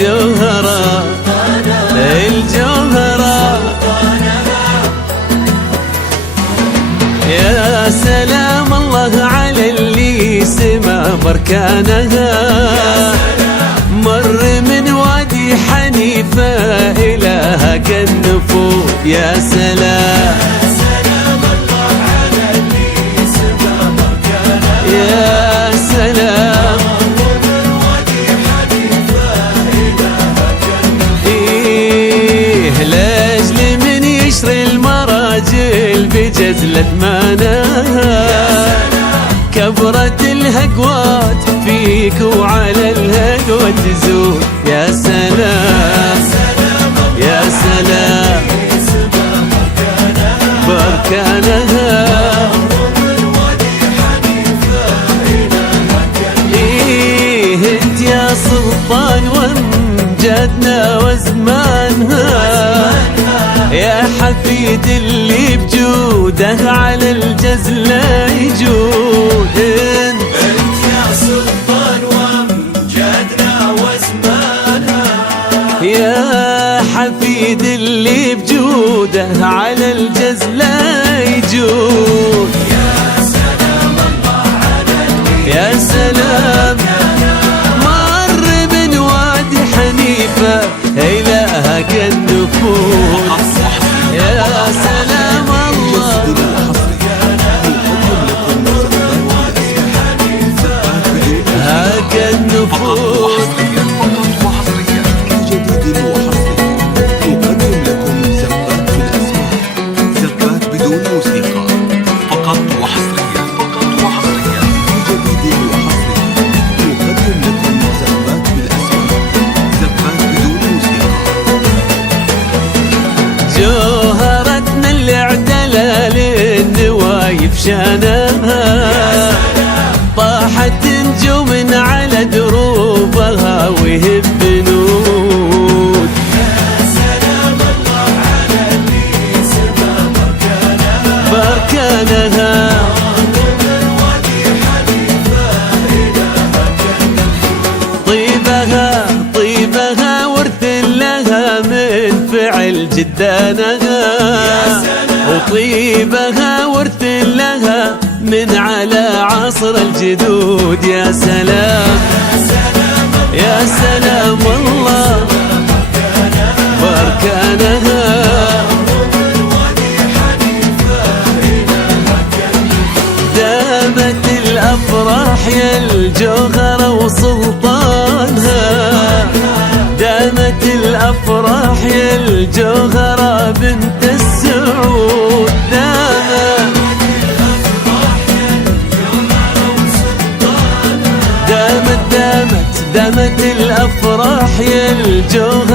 الجوهرة الجوهرة. يا سلام الله على اللي سما بركانها، مر من وادي حنيفة إلها كالنفود. يا سلام الله على اللي سما بركانها، يا سلام مر من وادي حنيفة إلها كالنفود. إيه لاجل من يشري المراجل بجزلة مانها، كبرت الهقوات فيك وعلى الهقوة تزول. يا سلام يا سلام بركانها، إيه انت يا سلطان وامجادنا وزمانها، يا حفيد اللي بجوده على الجزلة يجود. انت يا سلطان وامجادنا وزمانها، يا حفيد اللي بجوده على الجزلة يجود. يا سلام الله على اللي يا سلام مر من وادي حنيفة إلها كالنفود. يا سلام الله هكا النفود. جديد وحصري نقدم لكم زبات بالأسماء، زبات بدون موسيقى فقط وحصريا، فقط وحصريا. جديد وحصري نقدم لكم زبات بالأسماء، زبات بدون موسيقى. جوهرتنا اللي اعتلى للنوايف شانها، طاحت نجوم على دروبها وهب نود. يا سلام الله على اللي سما بركانها، بركانها من وادي حنيفة إلها كالنفود. طيبها طيبها ورث لها من فعل جدانها، وطيبها ورث لها من على عصر الجدود. يا سلام يا سلام الله بركانها، دامت الأفراح يا الجوهرة وسلطانها، دامت الأفراح يا الجوهرة بنت السعود. دامت الأفراح يا الجوهرة